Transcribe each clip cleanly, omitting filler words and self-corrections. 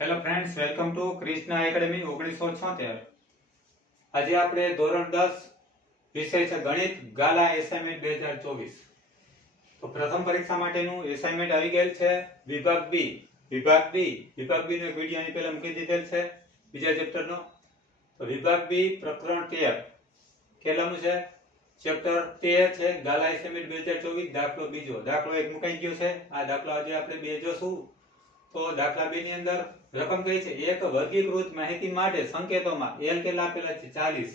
Hello friends, welcome to Krishna academy 1976. આજે આપણે ધોરણ 10 વિષય છે ગણિત ગાલા એસાઇનમેન્ટ 2024. તો પ્રથમ પરીક્ષા માટેનું એસાઇનમેન્ટ આવી ગયેલ છે. વિભાગ બી નો એક વિડિયો આની પહેલા મૂકી દીધેલ છે બીજા ચેપ્ટરનો. તો વિભાગ બી પ્રકરણ 13 કેટલામું છે? ચેપ્ટર 13 છે ગાલા એસાઇનમેન્ટ 2024, દાખલો બીજો. દાખલો એક મુકાઈ ગયો છે. આ દાખલો આજે આપણે બે જોશું. તો દાખલા 2 ની અંદર રકમ કઈ છે? એક વર્ગીકૃત માહિતી માટે સંકેતોમાં l કેટલા આપેલા છે? 40.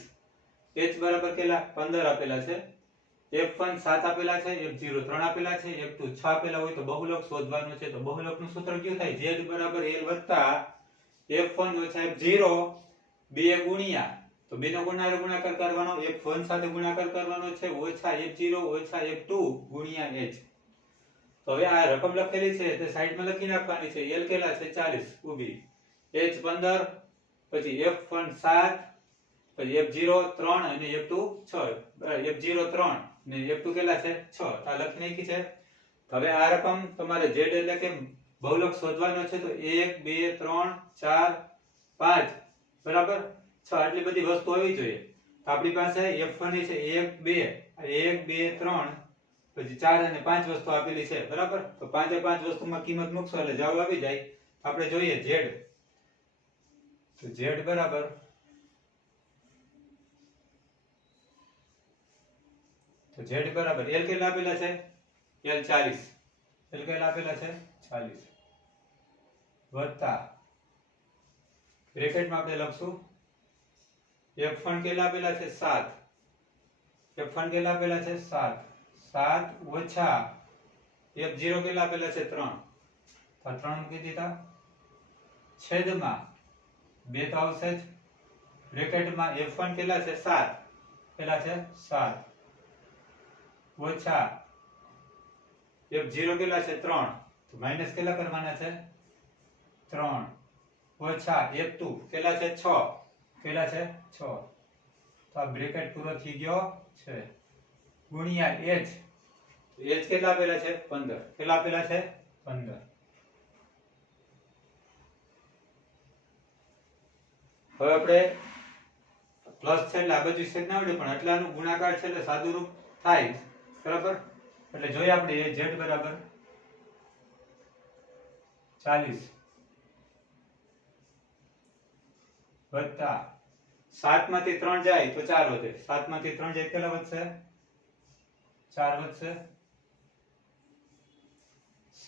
h બરાબર કેટલા? 15 આપેલા છે. f1 7 આપેલા છે, f0 3 આપેલા છે, f2 6 આપેલા હોય તો બહુલક શોધવાનું છે. તો બહુલકનું સૂત્ર કયું થાય? z બરાબર l વત્તા f1 ઓછા f0 બે ગુણ્યા, તો બે નો ગુણાકાર કરવાનો, f1 સાથે ગુણાકાર કરવાનો છે, ઓછા f0 ઓછા f2 ગુણ્યા h. તો હવે આ રકમ લખેલી છે તે સાઈડમાં લખી નાખવાની છે. l કેટલા છે? 40 ઊભી, h 15, પછી f1 7, પછી f0 3 અને f2 6. f0 3 ને f2 કેટલા છે? 6. આ લખી નાખી છે. હવે આ રકમ તમારે z એટલે કે બહુલક શોધવાનો છે. તો 1 2 3 4 5 બરાબર 6 આટલી બધી વસ્તુ હોવી જોઈએ. તો આપણી પાસે f1 છે 1 2 3 પછી 4 અને 5 વસ્તુ આપેલી છે બરાબર. તો પાંચે પાંચ વસ્તુમાં કિંમત મૂકશો એટલે જવાબ આવી જાય. આપણે જોઈએ z. તો z બરાબર l કેટલા આપેલા છે? l 40. l કેટલા આપેલા છે? 40 વત્તા બ્રેકેટમાં આપણે લખશું f1 કેટલા આપેલા છે? 7. f1 કેટલા આપેલા છે? 7 ઓછા f0 કેટલા આપેલા છે? 3. તો 3 મૂકી દીધા. છેદમાં 2 તો આવશે જ. બ્રેકેટમાં f1 કેટલા છે? 7 કેટલા છે? 7 ઓછા f0 કેટલા છે? 3. તો માઈનસ કેટલા કરવાના છે? 3 ઓછા f2 કેટલા છે? 6 કેટલા છે? 6. તો આ બ્રેકેટ પૂરો થઈ ગયો છે. ગુણ્યા h. h કેટલા આપેલા છે? 15. કેટલા આપેલા છે? 15. હવે આપણે પ્લસ છે એટલે આ બાજુ છેદ ના આવડે, પણ આટલાનું ગુણાકાર છે એટલે સાદું રૂપ થાય બરાબર. એટલે જોઈએ આપણે z બરાબર 40 વત્તા 7 માંથી 3 જાય તો 4 વધે. 7 માંથી 3 જાય કેટલા વધશે? 4 વધશે.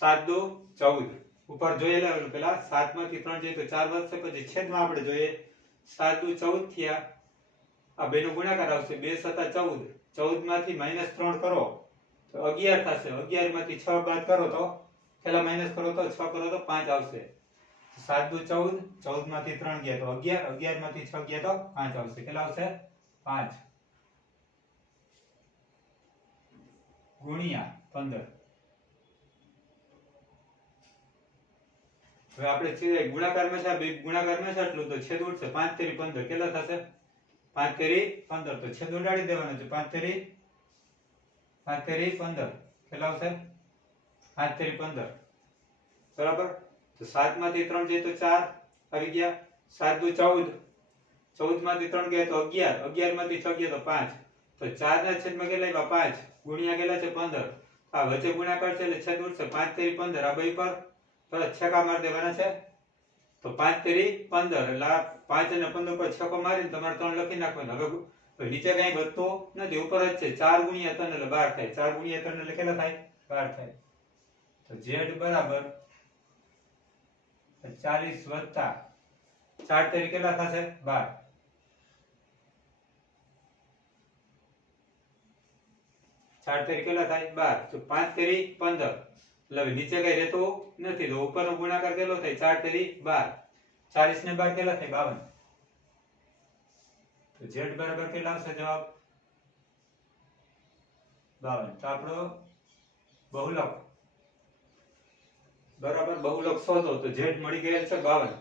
7 દુ 14. ઉપર જોયેલા પેલા 7 માંથી 3 જાય તો 4 વધશે. પછી છેદમાં આપણે જોઈએ 7 દુ 14 થયા. આ બેનો ગુણાકાર આવશે. 2 સતા 14. 14 માંથી -3 કરો તો 11 થશે. 11 માંથી 6 બાદ કરો તો પેલા માઈનસ કરો તો 6 કરો તો 5 આવશે. 7 દુ 14, 14 માંથી 3 ગયા તો 11, 11 માંથી 6 ગયા તો 5 આવશે. કેટલા આવશે? 5 ગુણ્યા 15. હવે આપણે છે ગુણાકારમાં છે, બે ગુણાકારમાં છે એટલું તો છેદ ઉડશે. 5 તેરી 15 કેટલા થશે? 5 તેરી 15. તો છેદ ઉડાડી દેવાનો છે. 5 તેરી 15 કેટલા આવશે? 5 તેરી 15 બરાબર. તો 7 માંથી 3 જાય તો 4 આવી ગયા. 7 દુ 14, 14 માંથી 3 ગયા તો 11, 11 માંથી 6 ગયા તો 5. તો 4 ના છેદમાં કેટલા આવ્યા? 5 ગુણ્યા કેટલા છે? 15. આ વચ્ચે ગુણાકાર છે એટલે છેદ ઉડશે. 5 તેરી 15 આ બે પર તરત છેકા મારી દેવાના છે. તો 5 તેરી 15 એટલે 5 અને 15 પર છેકો મારીને તમારે 3 લખી નાખવાનો. હવે નીચે કઈ વધતું નથી, ઉપર જ છે. 4 ગુણ્યા 3 એટલે 12 થાય. 4 ગુણ્યા 3 એટલે કેટલા થાય? 12 થાય. તો z બરાબર 40 વત્તા 4 તેરી કેટલા થશે? 12. 4 તેરી કેટલા થાય? 12. તો 5 તેરી 15 એટલે હવે નીચે કઈ રહેતું નથી તો ઉપરનો ગુણાકાર કેટલો થાય? 4 તેરી 12. 40 ને 12 કેટલા થાય? 52. તો z બરાબર કેટલા આવશે જવાબ? 52. તો આપણો બહુલક બરાબર બહુલક શોધો. તો z મળી ગયેલ છે 52.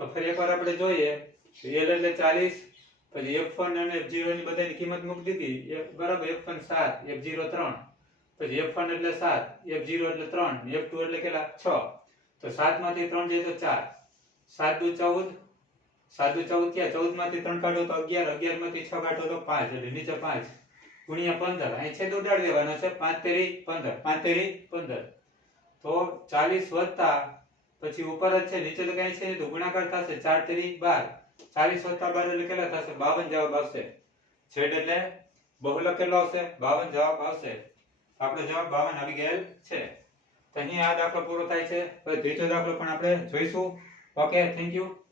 તો ફરી એકવાર આપણે જોઈએ l એટલે 40, પછી f1 અને f0 ની બધાની કિંમત મૂકી દીધી. બરાબર f1 7, f0 3, પછી f1 એટલે 7, f0 એટલે 3, f2 એટલે કેટલા? 6. તો 7 માંથી 3 જાય તો 4. 7 દુ 14, 7 દુ 14 થયા, 14 માંથી 3 કાઢો તો 11, 11 માંથી 6 કાઢો તો 5, એટલે નીચે 5 ગુણ્યા 15, અહીં છેદ ઉડાડી દેવાનો છે, 5 તેરી 15, 5 તેરી 15, તો 40 વત્તા પછી ઉપર જ છે, નીચે તો કઈ છે નહીં, તો ગુણાકાર થશે, 4 તેરી 12, 40 વત્તા 12 એટલે કેટલા થશે? 52 જવાબ આવશે. છેદ એટલે બહુલક કેટલો આવશે? 52 જવાબ આવશે. આપણો જવાબ 52 આવી ગયેલ છે. તો અહીં આ દાખલો પૂરો થાય છે. હવે ત્રીજો દાખલો પણ આપણે જોઈશું. Okay, thank you.